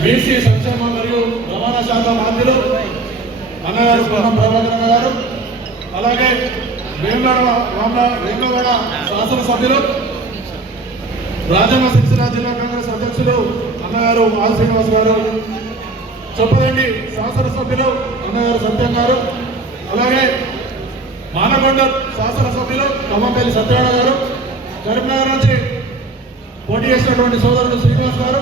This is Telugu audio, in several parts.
బీసీ సంక్షేమ మరియు రవాణా శాఖ మంత్రులు అన్నగారు పొన్నం ప్రభాకరణ గారు అలాగే వేములవాడ రామల శాసనసభ్యులు రాజన్న సిరిసిల్ల జిల్లా కాంగ్రెస్ అధ్యక్షులు అన్నగారు ఆర్ శ్రీనివాస్ గారు చొప్పదండి శాసనసభ్యులు అన్నగారు సత్యం గారు అలాగే మానకొండ శాసనసభ్యులు కమ్మపల్లి సత్యనారాయణ గారు కరీంనగర్ నుంచి పోటీ చేసినటువంటి సోదరుడు శ్రీనివాస్ గారు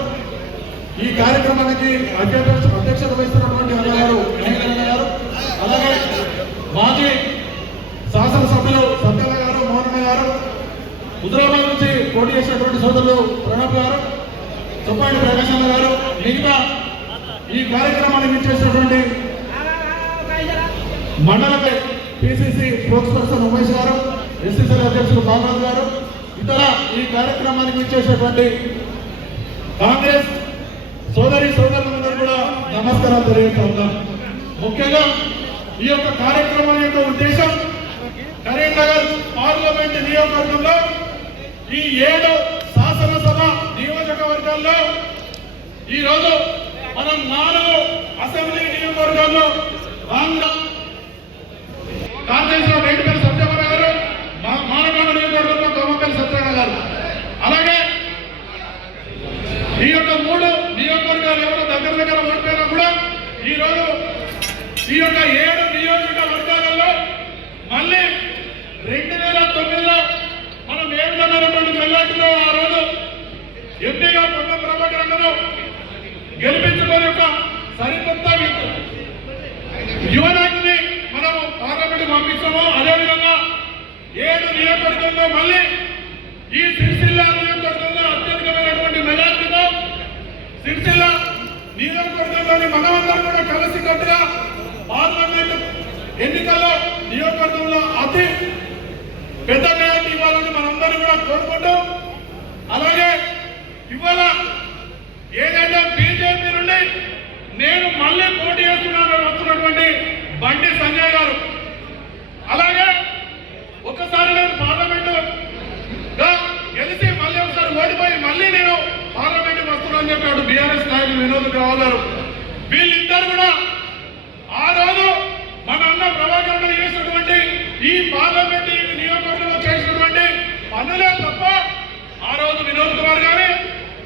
ఈ కార్యక్రమానికి అధ్యక్ష అధ్యక్షత వహిస్తున్నటువంటి అన్నగారు గారు అలాగే మాజీ శాసనసభ్యులు సత్యన గారు మోహన్ గారు హుజరాబాద్ నుంచి పోటీ చేసినటువంటి సోదరులు ప్రణబ్ గారు చొప్పాటి ప్రకాశన్న గారు మిగతా ఈ కార్యక్రమాన్ని విచ్చేసినటువంటి మండలపై PCC spokesperson Umesh garu SCC అధ్యక్షులు బాలరాజు గారు ఇతర ఈ కార్యక్రమానికి విచ్చేసినటువంటి కాంగ్రెస్ నమస్కారాలు తెలియజేస్తా ఉన్నాం ముఖ్యంగా ఈ యొక్క కార్యక్రమం యొక్క ఉద్దేశం కరీంనగర్ పార్లమెంట్ నియోజకవర్గంలో ఈ ఏడు శాసనసభ నియోజకవర్గాల్లో ఈ రోజు మనం నాలుగు అసెంబ్లీ నియోజకవర్గాల్లో రాంగ్ కాంగ్రెస్లో వేటుపల్లి సత్యనారాయణ గారు మా- మానకొండ నియోజకవర్గంలో కోమపల్లి సత్యనారాయణ గారు అలాగే ఈ యొక్క మూడు నియోజకవర్గాలు ఎవరో దగ్గర దగ్గర ఓడిపోయినా కూడా ఈ రోజు ఈ యొక్క ఏడు నియోజకవర్గాలలో మళ్ళీ రెండు వేల తొమ్మిదిలో మనం ఏ విధమైనటువంటి మెల్లాటిలో ఆ రోజు ఎంపీగా పొన్న ప్రభాకర్ అన్నను గెలిపించుకొని యొక్క సరికొత్త మీకు యువనాయకుని మనము పార్లమెంట్ పంపిస్తాము. అదేవిధంగా ఏడు నియోజకవర్గంలో మళ్ళీ ఈ సిరిసిల్ల నియోజకవర్గంలో అత్యధికమైనటువంటి మెజార్టీతో సిరిసిల్ల నియోజకవర్గంలోని మనమందరం కూడా కలిసి కట్టుగా ఎన్నికల్లో నియోజకవర్గంలో అతి పెద్ద మేరకు ఇవ్వాలని మనందరం కూడా కోరుకుంటాం. అలాగే ఇవాళ ఏదైతే బీజేపీ నుండి నేను మళ్ళీ పోటీ చేస్తున్నాను వస్తున్నటువంటి బండి సంజయ్ గారు. అలాగే ఒకసారి నేను పార్లమెంటు గెలిచి మళ్ళీ ఒకసారి ఓడిపోయి మళ్ళీ నేను పార్లమెంట్ వస్తున్నానని చెప్పాడు బీఆర్ఎస్ నాయకులు వినోద్ రావు గారు. వీళ్ళిద్దరు కూడా ఆ రోజు మన అన్న ప్రభాకర్ గారు చేసినటువంటి ఈ పార్లమెంట్ ఈ నియోజకవర్గంలో చేసినటువంటి అందులే తప్ప ఆ రోజు వినోద్ కుమార్ గారి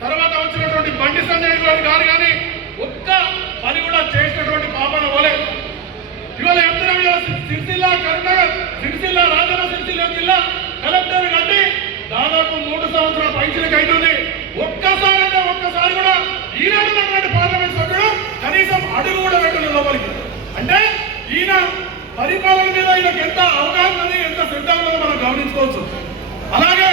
తర్వాత వచ్చినటువంటి బండి సంజయ్ గారు గారు కానీ ఒక్క పని కూడా చేసినటువంటి పాపన పోలే. ఇవాళ చెప్తున్నాం ఇవాళ సిరిసిల్ల కరీంనగర్ సిరిసిల్ల రాజన్న సిరిసిల్ల జిల్లా కలెక్టర్ కట్టి దాదాపు మూడు సంవత్సరాల పైసలకి అవుతుంది ఒక్కసారి అంటే ఒక్కసారి కూడా ఈనాడు ఉన్నటువంటి పార్లమెంట్ సభ్యుడు కనీసం అడుగు కూడా పెట్టలేదు లోపలికి. అంటే ఈయన పరిపాలన మీద ఈయనకి ఎంత అవగాహన ఎంత శ్రద్ధ ఉన్నదో మనం గమనించుకోవచ్చు. అలాగే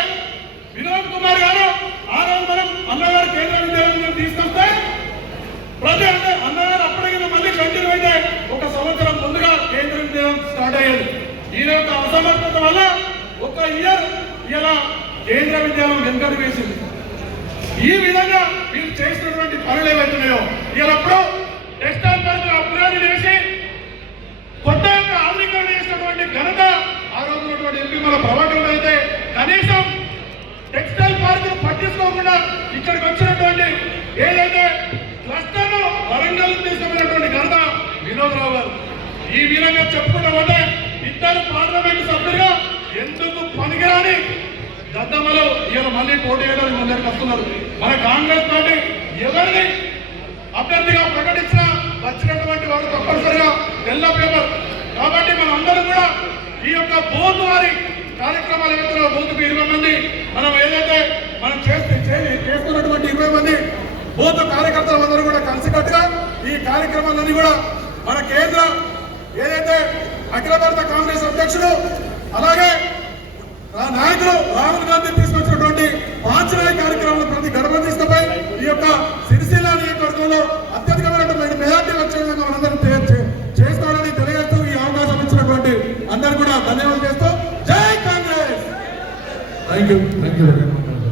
వినోద్ కుమార్ గారు ఆ రోజు మనం అన్నగారు కేంద్ర విద్యాలయం తీసుకొస్తే ప్రతి అంటే అన్నగారు అప్పటికి మళ్ళీ కంటిన్యూ అయితే ఒక సంవత్సరం ముందుగా కేంద్ర విద్యాలయం స్టార్ట్ అయ్యేది. ఈయన యొక్క అసమర్థత వల్ల ఒక ఇయర్ ఇలా కేంద్ర విద్యాలయం వెనుకడు వేసింది. ఈ విధంగా మీరు చేసినటువంటి పనులు ఏవైతున్నాయో ఇలా టెక్స్టైల్ పార్క్ అప్గ్రేడ్ చేసి కొత్త యొక్క ఆధునీకరణ చేసినటువంటి ఘనత ఆ రోజు ఉన్నటువంటి ఎంపీ మన ప్రభాకర్ అయితే కనీసం టెక్స్టైల్ పార్క్ పట్టించుకోకుండా ఇక్కడికి వచ్చినటువంటి ఏదైతే క్లస్టర్ వరంగల్ తీసుకున్నటువంటి ఘనత వినోదరావు గారు. ఈ విధంగా చెప్పుకుంటా పోతే ఇద్దరు పార్లమెంట్ సభ్యులుగా ఎందుకు పనికిరాని దద్దమ్మలు ఈయన మళ్ళీ పోటీ చేయడం మన వస్తున్నారు. మన కాంగ్రెస్ పార్టీ ఎవరిని అభ్యర్థిగా ప్రకటించిన వచ్చినటువంటి వారు తప్పనిసరిగా తెల్ల పేపర్. కాబట్టి మనం కూడా ఈ యొక్క బూత్ వారి కార్యక్రమాలు ఏవైతే బూత్కు ఇరవై మంది మనం ఏదైతే మనం చేస్తే చే- చేస్తున్నటువంటి ఇరవై మంది బూత్ కార్యకర్తలందరూ కూడా కలిసికట్టుగా ఈ కార్యక్రమాలన్నీ కూడా మన కేంద్ర ఏదైతే అఖిల భారత కాంగ్రెస్ అధ్యక్షుడు అలాగే ఆ నాయకులు రాహుల్ గాంధీ తీసుకొచ్చినటువంటి పాంచరాయ కార్యక్రమం ప్రతి గడప తీసుకుపోయి ఈ యొక్క సిరిసిల్ల నియోజకవర్గంలో అత్యధికమైనటువంటి మెజార్టీ వచ్చే విధంగా మనందరం చే- చేస్తారని తెలియజేస్తూ ఈ అవకాశం ఇచ్చినటువంటి అందరు కూడా ధన్యవాదాలు చేస్తూ జై Congress! Thank you thank you